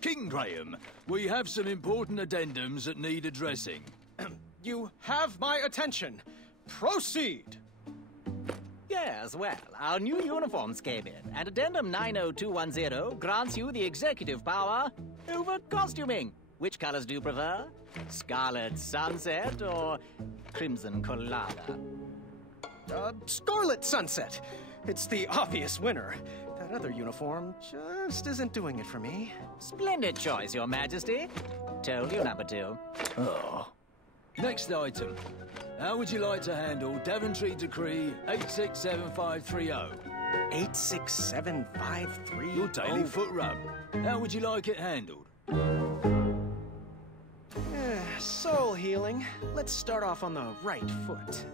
King Graham, we have some important addendums that need addressing. You have my attention. Proceed! Yes, well, our new uniforms came in, and Addendum 90210 grants you the executive power over costuming. Which colors do you prefer? Scarlet Sunset or Crimson Colada? Scarlet Sunset. It's the obvious winner. That other uniform just isn't doing it for me. Splendid choice, Your Majesty. Told you, number 2. Oh. Next item. How would you like to handle Daventry Decree 867530? 867530? Your daily foot rub. How would you like it handled? Soul healing. Let's start off on the right foot.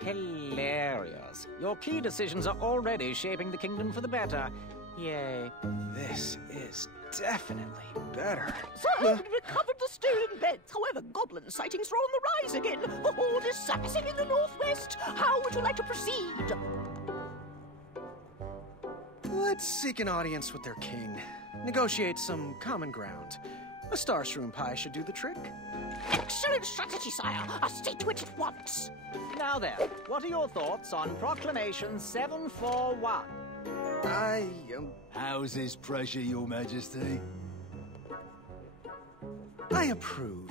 Hilarious. Your key decisions are already shaping the kingdom for the better. Yay. This is definitely better. Sir, we recovered the stolen beds. However, goblin sightings are on the rise again. The horde is surfacing in the northwest. How would you like to proceed? Let's seek an audience with their king. Negotiate some common ground. A star shroom pie should do the trick. Excellent strategy, sire. I'll see to it at once. Now then, what are your thoughts on Proclamation 741? How's this pressure, Your Majesty? I approve.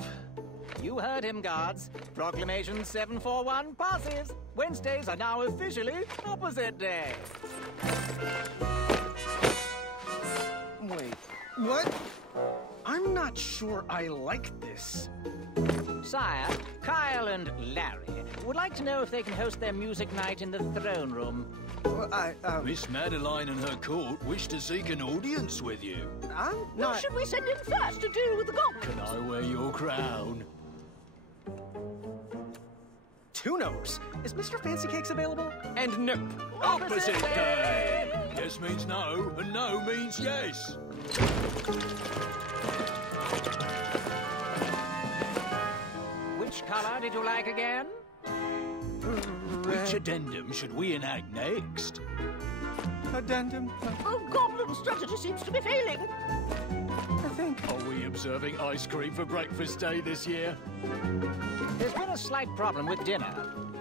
You heard him, guards. Proclamation 741 passes. Wednesdays are now officially opposite day. Wait, what? I'm not sure I like this. Sire, Kyle and Larry would like to know if they can host their music night in the throne room. Miss Madeline and her court wish to seek an audience with you. I'm Who not... should we send in first to deal with the goblins? Can I wear your crown? Two no's. Is Mr. Fancy Cakes available? And nope. Opposite day! Yes means no, and no means yes. Which color did you like again? Which addendum should we enact next? Addendum? Oh, goblin strategy seems to be failing. I think... Are we observing ice cream for breakfast day this year? There's been a slight problem with dinner.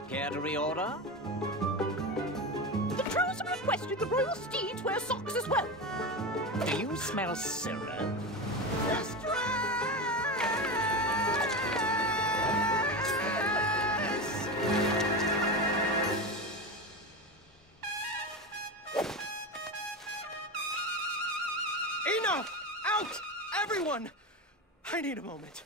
Care to reorder? The trolls have requested the royal steeds wear socks as well. Do you smell syrup? Enough! Out! Everyone! I need a moment.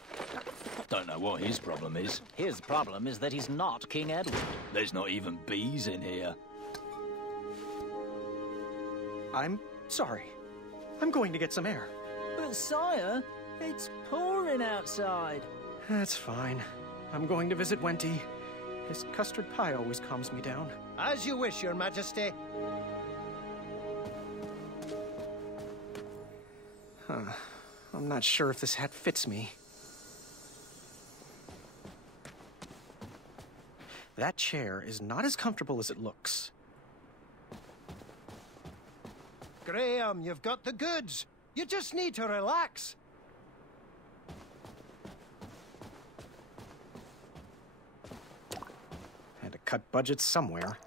Don't know what his problem is. His problem is that he's not King Edward. There's not even bees in here. I'm sorry. I'm going to get some air. But sire, it's pouring outside. That's fine. I'm going to visit Wenty. His custard pie always calms me down. As you wish, Your Majesty. Huh. I'm not sure if this hat fits me. That chair is not as comfortable as it looks. Graham, you've got the goods. You just need to relax. Had to cut budgets somewhere.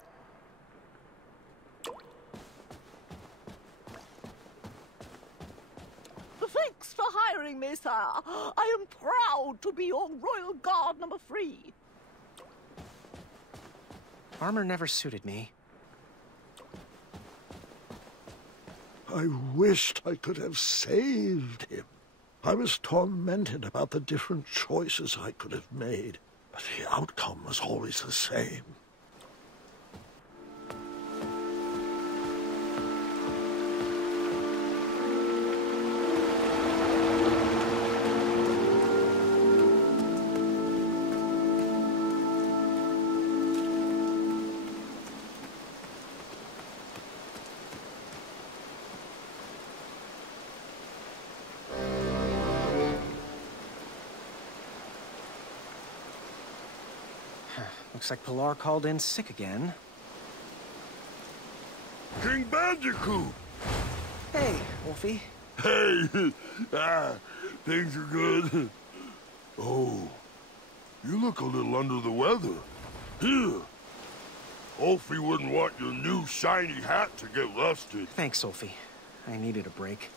Thanks for hiring me, sir. I am proud to be your royal guard number 3. Armor never suited me. I wished I could have saved him. I was tormented about the different choices I could have made, but the outcome was always the same. Looks like Pilar called in sick again. King Bandicoot! Hey, Wolfie. Hey, things are good. Oh, you look a little under the weather. Here. Wolfie wouldn't want your new shiny hat to get rusted. Thanks, Wolfie. I needed a break.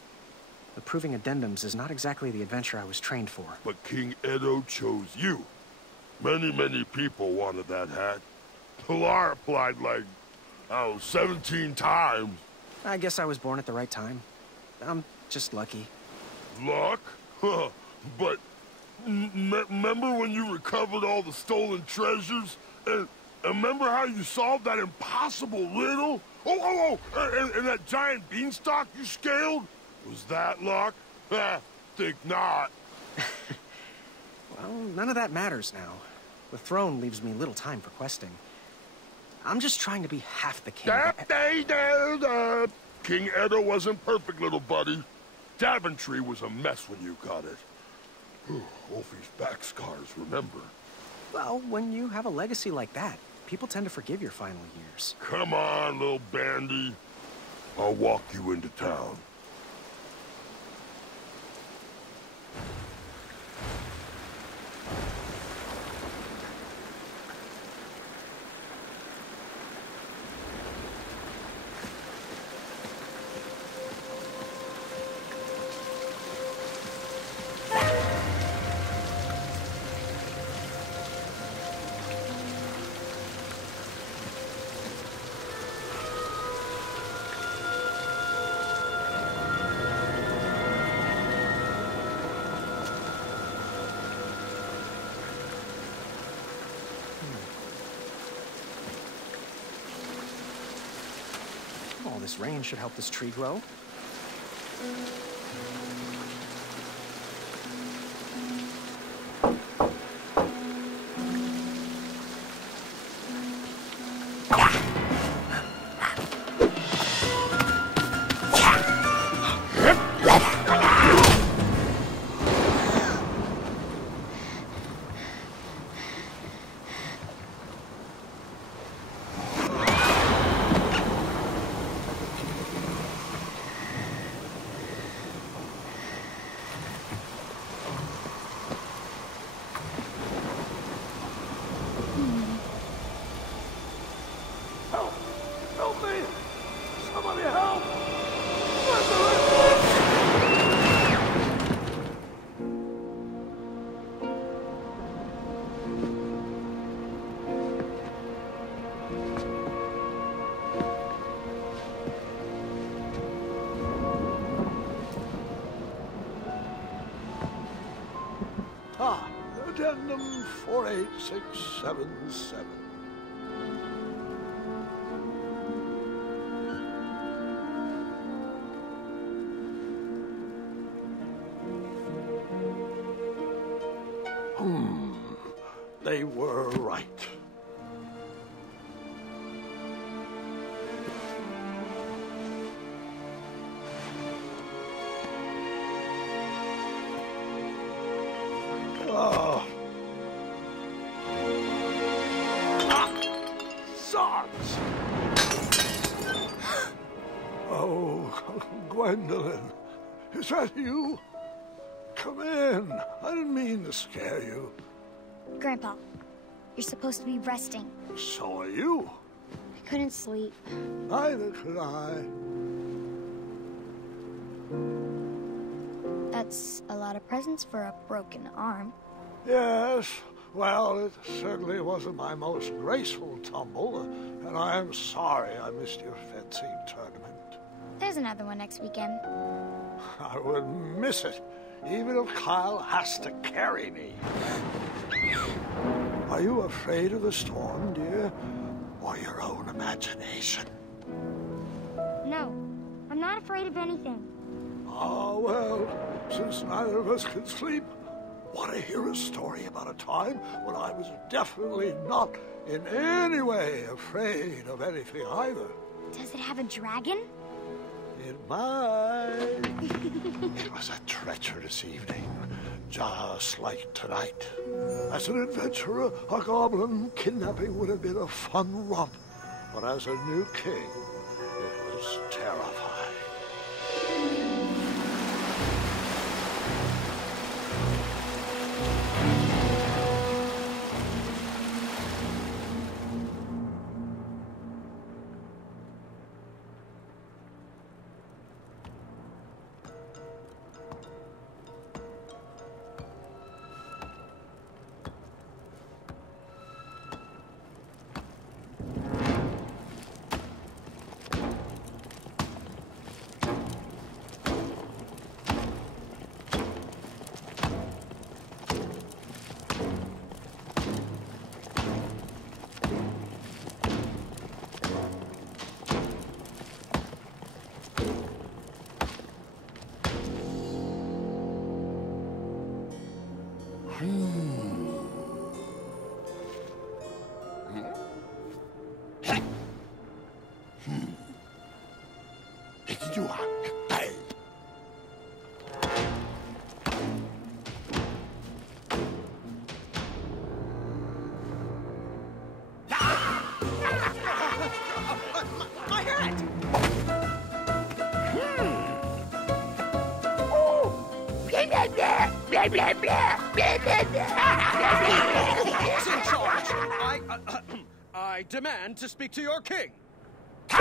Approving addendums is not exactly the adventure I was trained for. But King Edo chose you. Many people wanted that hat. Pilar applied like, 17 times. I guess I was born at the right time. I'm just lucky. Luck? But remember when you recovered all the stolen treasures? And remember how you solved that impossible riddle? And that giant beanstalk you scaled? Was that luck? Think not. Well, none of that matters now. The throne leaves me little time for questing. I'm just trying to be half the king. King Edo wasn't perfect, little buddy. Daventry was a mess when you got it. Wolfie's back scars, remember? Well, when you have a legacy like that, people tend to forgive your final years. Come on, little bandy. I'll walk you into town. All this rain should help this tree grow. Help me! Somebody help! Addendum 48677. They were right. Oh. Zods! Oh, Gwendolyn, is that you? Come in. I didn't mean to scare you. Grandpa, you're supposed to be resting. So are you. I couldn't sleep. Neither could I. That's a lot of presents for a broken arm. Yes, well, it certainly wasn't my most graceful tumble, and I am sorry I missed your fencing tournament. There's another one next weekend. I wouldn't miss it, even if Kyle has to carry me. Are you afraid of the storm, dear? Or your own imagination? No, I'm not afraid of anything. Ah, well, since neither of us can sleep, want to hear a story about a time when I was definitely not in any way afraid of anything either? Does it have a dragon? It might. It was a treacherous evening, just like tonight. As an adventurer, a goblin kidnapping would have been a fun romp. But as a new king, it was terrifying. that? Who's in charge? I demand to speak to your king. No.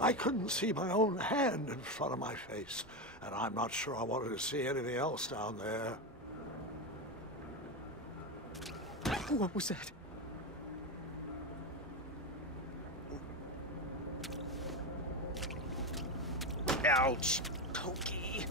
I couldn't see my own hand in front of my face, and I'm not sure I wanted to see anything else down there. What was that? Ouch. Pokey.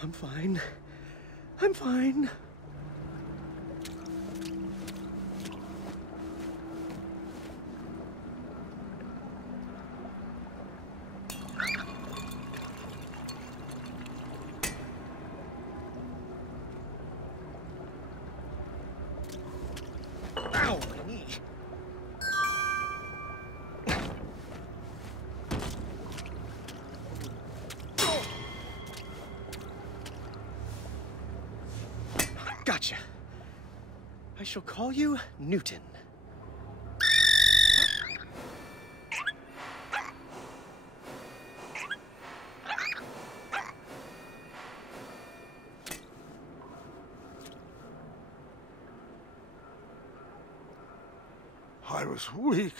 I'm fine. I'm fine. Ow, my knee. Gotcha. I shall call you Newton. I was weak.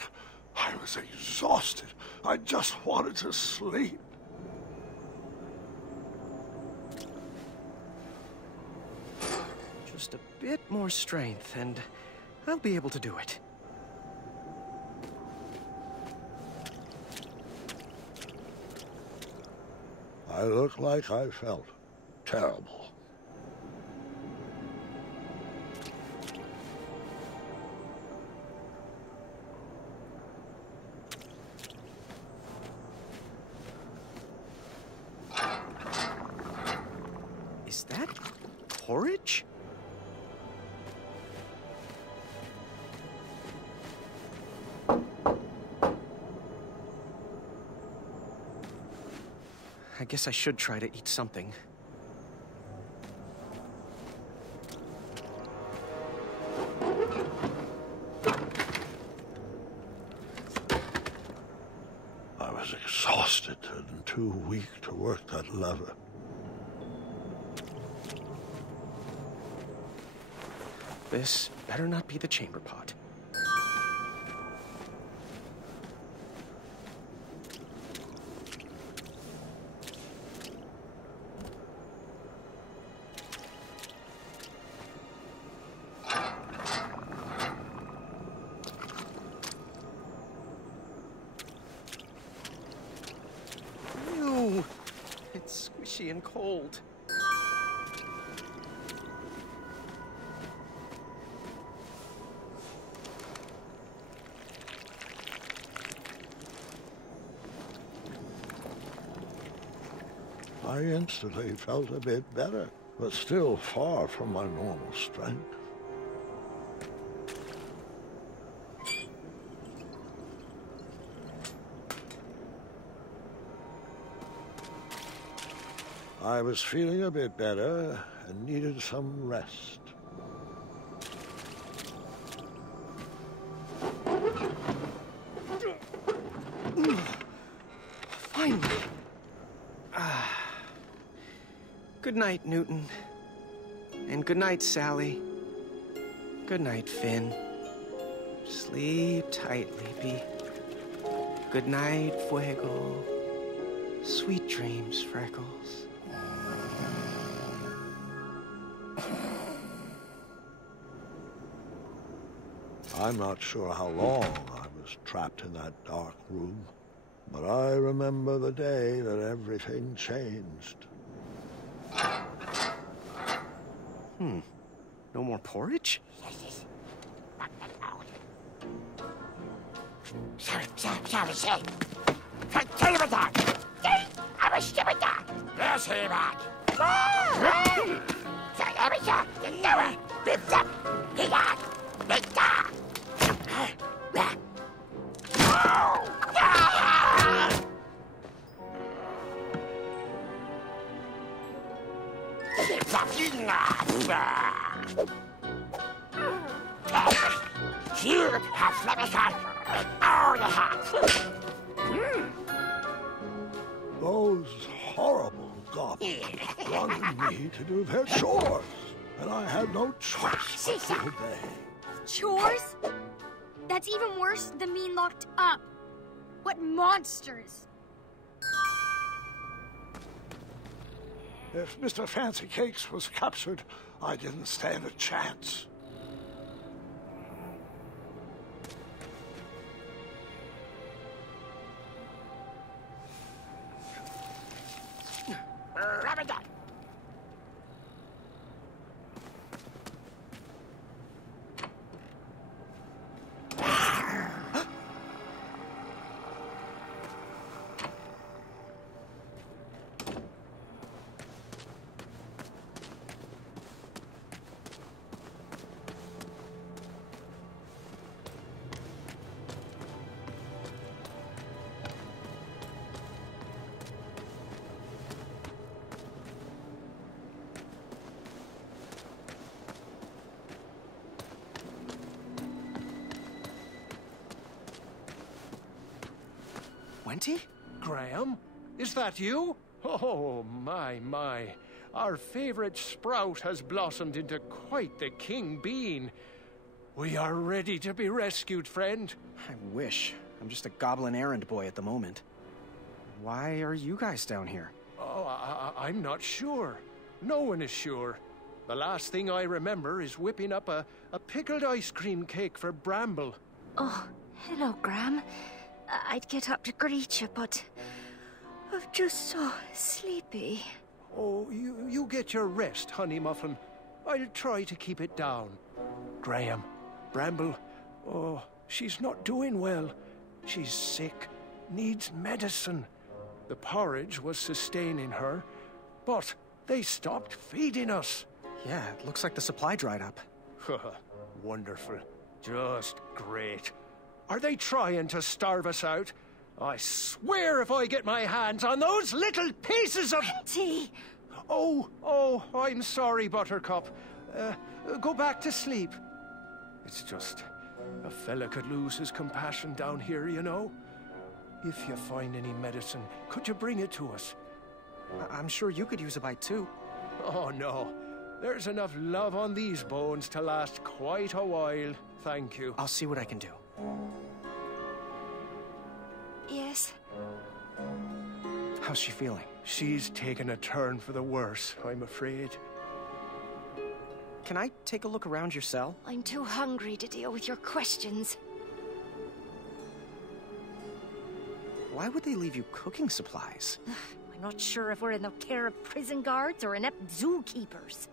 I was exhausted. I just wanted to sleep. Just a bit more strength, and I'll be able to do it. I look like I felt terrible. Is that porridge? I guess I should try to eat something. I was exhausted and too weak to work that lever. This better not be the chamber pot. Ew, it's squishy and cold. I instantly felt a bit better, but still far from my normal strength. I was feeling a bit better and needed some rest. Finally. Good night, Newton. And good night, Sally. Good night, Finn. Sleep tight, Leapy. Good night, Fuego. Sweet dreams, Freckles. I'm not sure how long I was trapped in that dark room, but I remember the day that everything changed. No more porridge? Those horrible goblins wanted me to do their chores, and I had no choice but to obey. Chores? That's even worse than being locked up. What monsters! If Mr. Fancy Cakes was captured, I didn't stand a chance. Wenty? Graham? Is that you? Oh, my. Our favorite sprout has blossomed into quite the king bean. We are ready to be rescued, friend. I wish. I'm just a goblin errand boy at the moment. Why are you guys down here? Oh, I'm not sure. No one is sure. The last thing I remember is whipping up a pickled ice cream cake for Bramble. Oh, hello, Graham. I'd get up to greet you, but I'm just so sleepy. Oh, you get your rest, Honey Muffin. I'll try to keep it down. Graham, Bramble, oh, she's not doing well. She's sick, needs medicine. The porridge was sustaining her, but they stopped feeding us. Yeah, it looks like the supply dried up. Wonderful. Just great. Are they trying to starve us out? I swear if I get my hands on those little pieces of... Auntie! Oh, I'm sorry, Buttercup. Go back to sleep. It's just... a fella could lose his compassion down here, you know? If you find any medicine, could you bring it to us? I'm sure you could use a bite, too. Oh, no. There's enough love on these bones to last quite a while. Thank you. I'll see what I can do. Yes? How's she feeling? She's taken a turn for the worse, I'm afraid. Can I take a look around your cell? I'm too hungry to deal with your questions. Why would they leave you cooking supplies? I'm not sure if we're in the care of prison guards or inept zookeepers.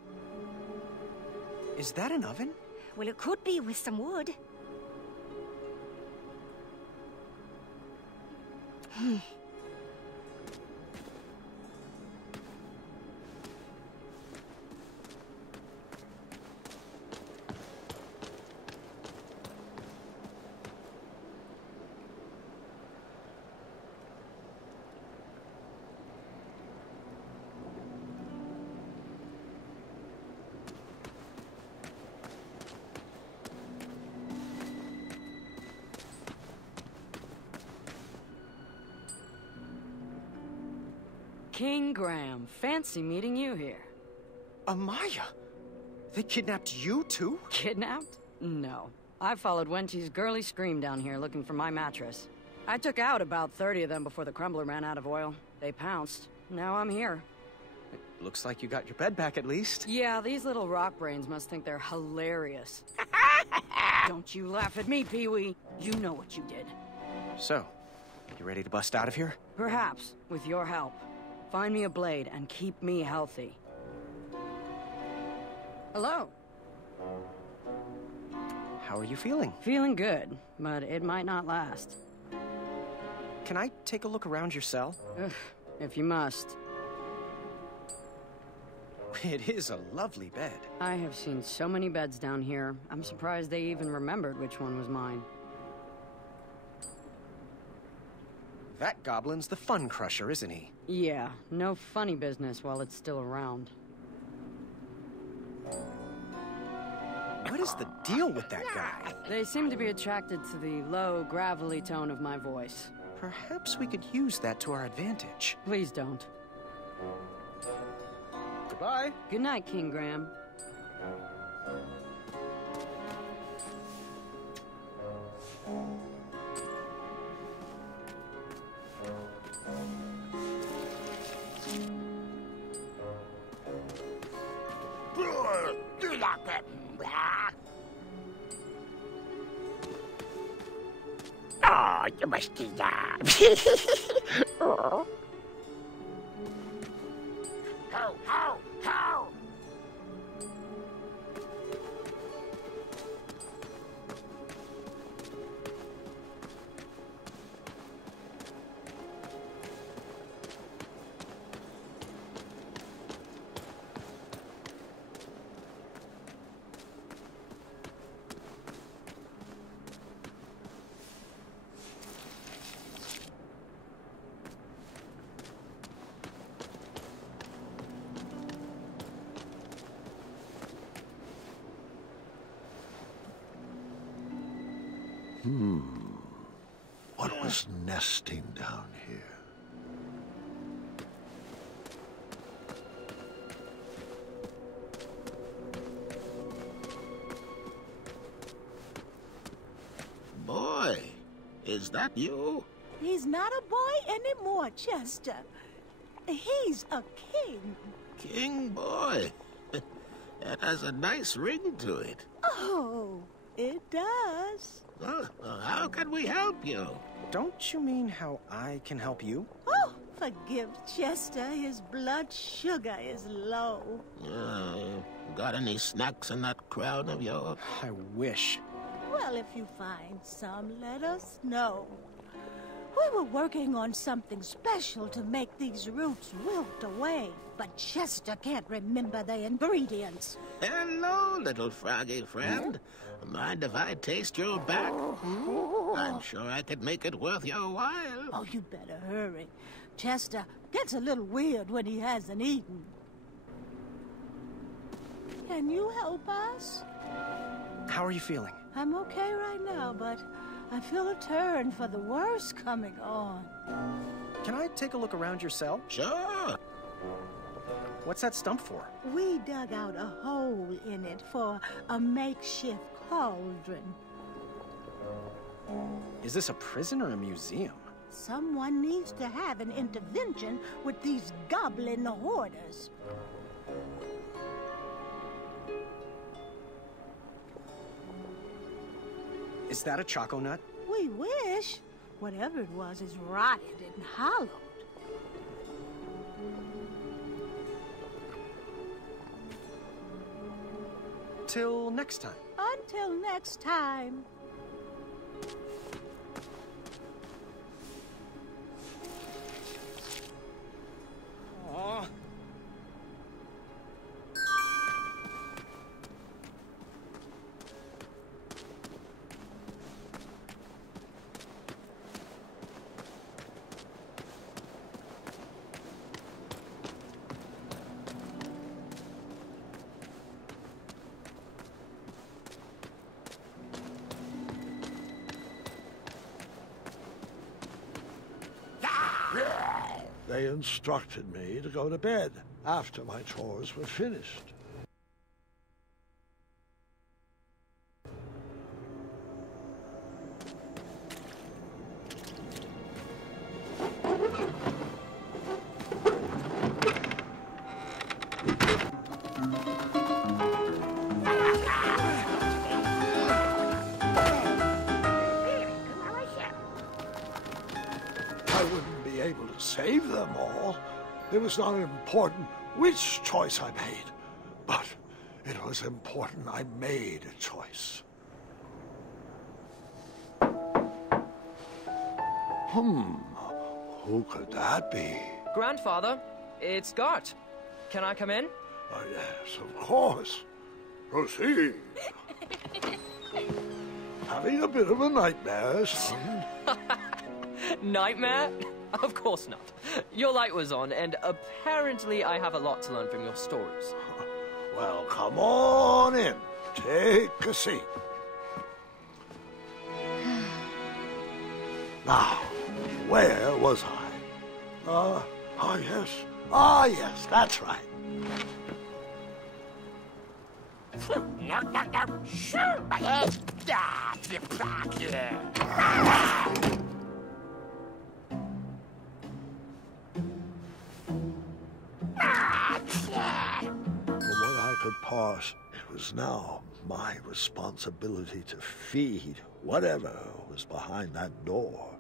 Is that an oven? Well, it could be with some wood. King Graham, fancy meeting you here. Amaya? They kidnapped you, too? Kidnapped? No. I followed Wenty's girly scream down here looking for my mattress. I took out about 30 of them before the crumbler ran out of oil. They pounced. Now I'm here. It looks like you got your bed back at least. Yeah, these little rock brains must think they're hilarious. Don't you laugh at me, Pee-wee. You know what you did. So, you ready to bust out of here? Perhaps, with your help. Find me a blade and keep me healthy. Hello. How are you feeling? Feeling good, but it might not last. Can I take a look around your cell? Ugh, if you must. It is a lovely bed. I have seen so many beds down here. I'm surprised they even remembered which one was mine. That goblin's the fun crusher, isn't he? Yeah, no funny business while it's still around. What is the deal with that guy? They seem to be attracted to the low, gravelly tone of my voice. Perhaps we could use that to our advantage. Please don't. Goodbye. Good night, King Graham. Oh, you must be that. Oh. How? What was nesting down here? Boy, is that you? He's not a boy anymore, Chester. He's a king. King boy. That has a nice ring to it. Oh, it does. How can we help you? Don't you mean how I can help you? Oh, forgive Chester. His blood sugar is low. Got any snacks in that crown of yours? I wish. Well, if you find some, let us know. We were working on something special to make these roots wilt away, but Chester can't remember the ingredients. Hello, little froggy friend. Mind if I taste your back? I'm sure I could make it worth your while. Oh, you better hurry. Chester gets a little weird when he hasn't eaten. Can you help us? How are you feeling? I'm okay right now, but I feel a turn for the worse coming on. Can I take a look around your cell? Sure. What's that stump for? We dug out a hole in it for a makeshift cauldron. Is this a prison or a museum? Someone needs to have an intervention with these goblin hoarders. Is that a choco nut? We wish. Whatever it was is rotted and hollowed. Till next time. Until next time. Aww. They instructed me to go to bed after my chores were finished. Save them all. It was not important which choice I made, but it was important I made a choice. Who could that be? Grandfather, it's Gart. Can I come in? Yes, of course. Proceed. Having a bit of a nightmare, son? Nightmare? Of course not. Your light was on, and apparently I have a lot to learn from your stories. Well, come on in. Take a seat. Now, where was I? Yes, that's right. From what I could parse, it was now my responsibility to feed whatever was behind that door.